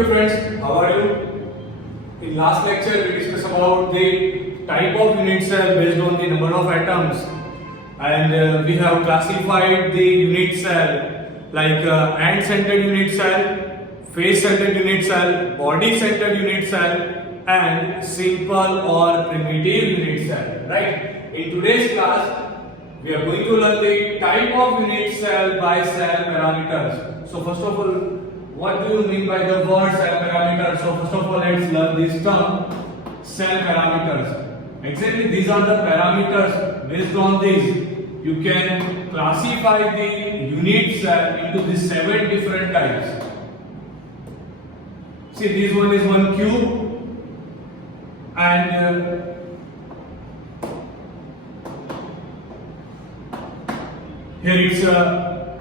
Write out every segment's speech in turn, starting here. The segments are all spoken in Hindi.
Okay friends, how are you? In last lecture we discussed about the type of unit cell based on the number of atoms, and we have classified the unit cell like end-centered unit cell, face-centered unit cell, body-centered unit cell and simple or primitive unit cell, right? In today's class we are going to learn the type of unit cell by cell parameters. So first of all, what do you mean by the word cell parameter? So first of all, let's learn this term, cell parameters. Exactly, these are the parameters. Based on these, you can classify the unit cell into the 7 different types. See, this one is one cube, and here it's a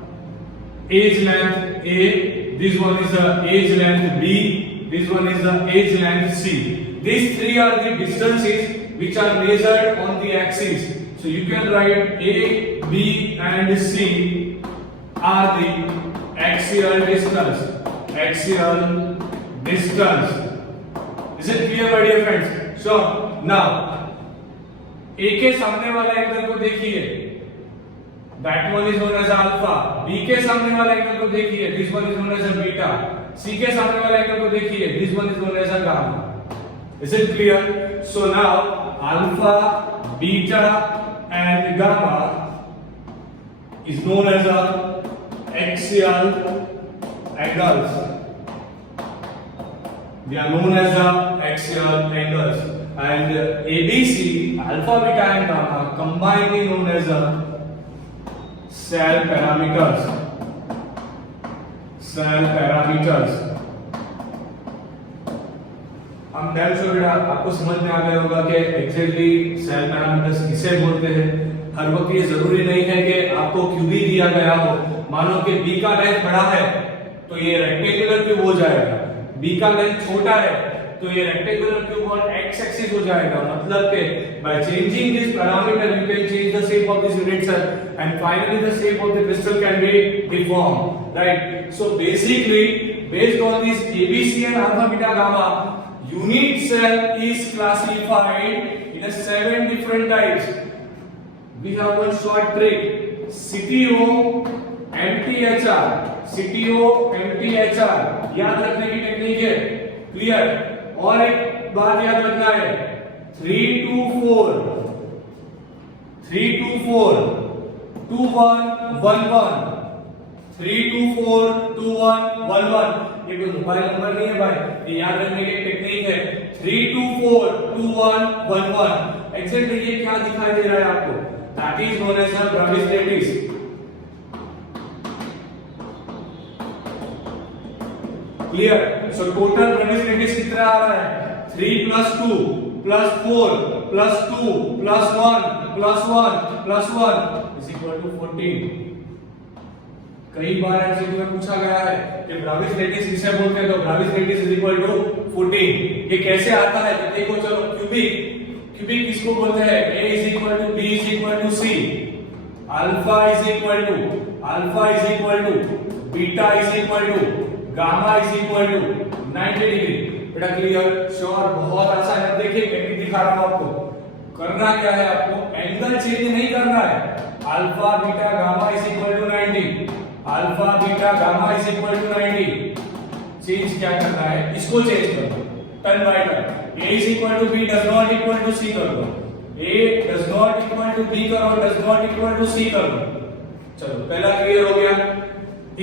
edge length A. This one is the edge length B, this one is the edge length C. These three are the distances which are measured on the axis. So you can write A, B and C are the axial distance. Axial distance. Is it clear, my dear friends? So now A के सामने वाला एंगल को देखिए. That one is known as alpha. B के सामने वाला एंगल को देखिए. This one is known as a beta. C के सामने वाला एंगल को देखिए. This one is known as a gamma. Is it clear? So now alpha, beta, and gamma is known as a axial angles. They are known as the axial angles. And ABC, alpha, beta, and gamma combinedly known as a cell parameters. Cell parameters. हम डैम श्योर बेटा आपको समझ में आ गया होगा कि एग्जैक्टली सेल पैरामीटर्स किसे बोलते हैं. हर वक्त ये जरूरी नहीं है कि आपको क्यूबी दिया गया हो. मानो कि बी का लेंथ बड़ा है तो ये रेक्टेंगुलर क्यूब हो जाएगा. बी का लेंथ छोटा है तो ये रेक्टेंगुलर क्यूब और एक्स एक्सिस हो जाएगा. मतलब कि by changing this parameter you can change the shape of this unit cell and finally the shape of the crystal can be deformed, right? So basically based on this ABC and alpha, beta, gamma, unit cell is classified in a 7 different types. We have one short trick, CTO MTHR. CTO MTHR याद रखने की टेक्निक है. क्लियर? और एक बात याद रखना है, 3 to 4 3 to 4 2 1 1 1 3 to 4 2 1 1 1. ये कोई मोबाइल नंबर नहीं है भाई, ये याद रखने की टेक्निक है. 3 to 4 2 1 1 1. एग्जैक्टली ये क्या दिखाई दे रहा है आपको? That is known as the ब्राविस्टेटिस. क्लियर? सो टोटल ब्राविस्टेटिस कितना आ रहा है? 3 plus 2 plus 4 plus 2 plus 1 plus 1 plus 1 is equal to 14. कई बार एमसीक्यू में पूछा गया है कि ब्राविस्टेटिस किसे बोलते हैं, तो ब्राविस्टेटिस इज इक्वल टू 14. ये कैसे आता है? तो देखो, चलो क्यूबिक किसको बोलते हैं? A is equal to B is equal to C. Alpha is equal to beta is equal to gamma is equal to 90 degree. बेटा क्लियर? श्योर? बहुत आसान है. देखिए टेक्निक दिखा रहा हूं आपको. करना क्या है आपको? एंगल चेंज नहीं करना है. Alpha beta gamma is equal to 90. Alpha beta gamma is equal to 90. Change क्या करना है? इसको चेंज कर दो. Turn by turn. A is equal to B does not equal to C कर दो. A does not equal to B करो, does not equal to C कर दो. चलो पहला क्लियर हो गया.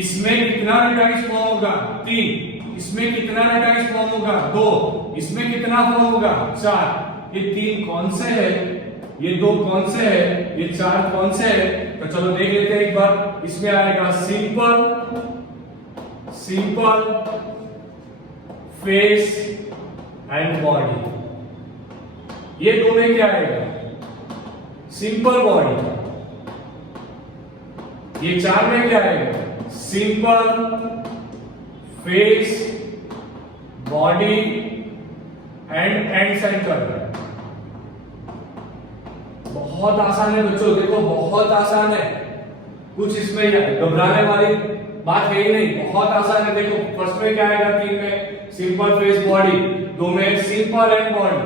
इसमें कितना टाइम्स फॉर्म होगा? 3. इसमें कितना टाइम्स फॉर्म होगा? 2. इसमें कितना फॉर्म होगा? 4. ये 3 कौन से है? ये 2 कौन से है? ये 4 कौन से है? तो चलो देख लेते हैं एक बार. इसमें आएगा सिंपल फेस एंड बॉडी. ये 2 में क्या आएगा? Simple body. ये 4 में क्या आएगा? Simple face body and centre. बहुत आसान है बच्चों. देखो बहुत आसान है. कुछ इसमें घबराने वाली बात है ही नहीं, बहुत आसान है। देखो फर्स्ट में क्या आएगा, 3 में सिंपल फेस बॉडी, 2 में सिंपल एंड बॉडी,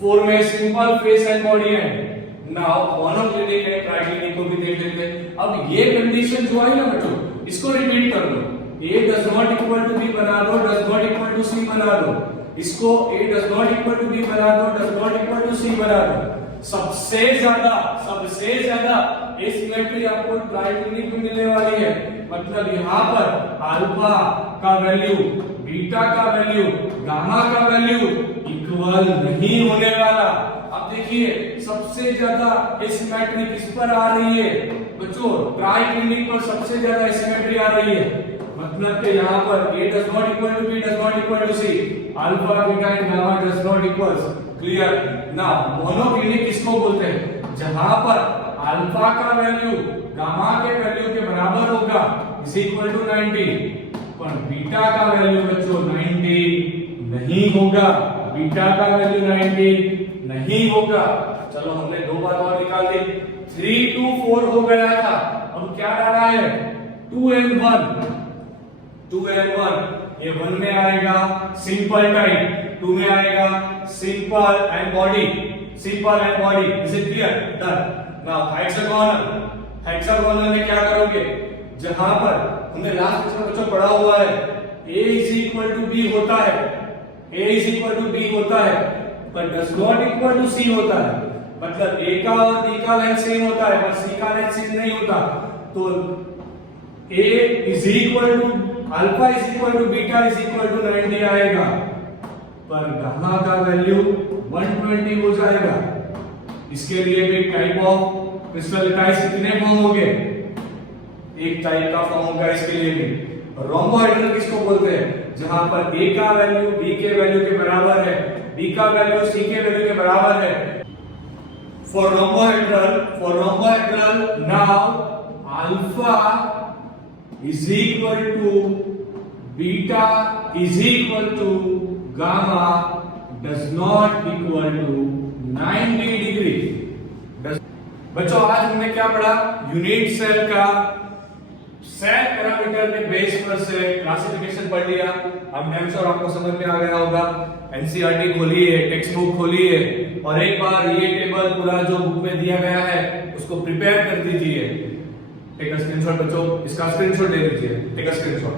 4 में सिंपल फेस एंड बॉडी है। नाउ मोनोक्लिनिक एंड ट्राइक्लिनिक को भी देख लेते हैं। अब ये कंडीशन जो है ना बच्चों, इसको रिपीट कर दो। A does not equal to B बना दो, does not equal to C बना दो। इसको A does not equal to B बना दो, does not equal to C बना दो। सबसे ज्यादा एसिमेट्री आपको ट्राइक्लिनिक में मिलने वाली है। मतलब यहाँ पर अल्फा का वैल्यू, बीटा का वैल्यू, गामा का वैल्यू इक्वल नहीं होने वाला। अब देखिए सबसे ज्यादा एसिमेट्री किस पर आ रही है बच्चों? ट्राइक्लिनिक पर सबसे ज्यादा एसिमेट्री आ रही है। मतलब कि यहाँ पर A does not equal to B does not equal to C, alpha beta and gamma does not equals। Clear? ना मोनोक्लिनिक किसको बोलते हैं? जहां पर अल्फा का वैल्यू गामा के वैल्यू के बराबर होगा इज इक्वल टू 90, पर बीटा का वैल्यू बच्चों 90 नहीं होगा। बीटा का वैल्यू 90 नहीं होगा। चलो हमने दो बात और निकाल दी। 3 2 4 हो गया था, अब क्या डाला है? 2 and 1, 2 and 1, ये 1 में आएगा सिंपल टाइप, 2 में आएगा simple and body, simple and body. Is it clear? Done. Now hexagonal में क्या करोगे? जहां पर हमने लास्ट में बच्चों पढ़ा हुआ है A is equal to B होता है, A is equal to B होता है, पर does not equal to C होता है। मतलब A का और B का लेंथ सेम होता है, पर C का लेंथ सेम नहीं होता। तो A is equal to alpha is equal to beta is equal to 90 आएगा, पर गामा का वैल्यू 120 हो जाएगा। इसके लिए भी टाइप ऑफ क्रिस्टल लैटिस कितने फॉर्म होंगे? एक टाइप का फॉर्म होगा इसके लिए भी। रोम्बोहेड्रल किसको बोलते हैं? जहां पर A का वैल्यू B के वैल्यू के बराबर है, B का वैल्यू C के वैल्यू के बराबर है। For rhombohedral now alpha is equal to beta is equal to gamma does not equal to 90 degree। बच्चों आज हमने क्या पढ़ा? यूनिट सेल का सेल पैरामीटर के बेस पर से क्लासिफिकेशन पढ़ लिया। अब नेम्स और आपको समझ में आ गया होगा। एनसीईआरटी खोलिए, टेक्स्ट बुक खोलिए और एक बार ये टेबल पूरा जो बुक में दिया गया है उसको प्रिपेयर कर दीजिए। टेक अ स्क्रीनशॉट बच्चों, इसका स्क्रीनशॉट ले लीजिए, टेक अ स्क्रीनशॉट।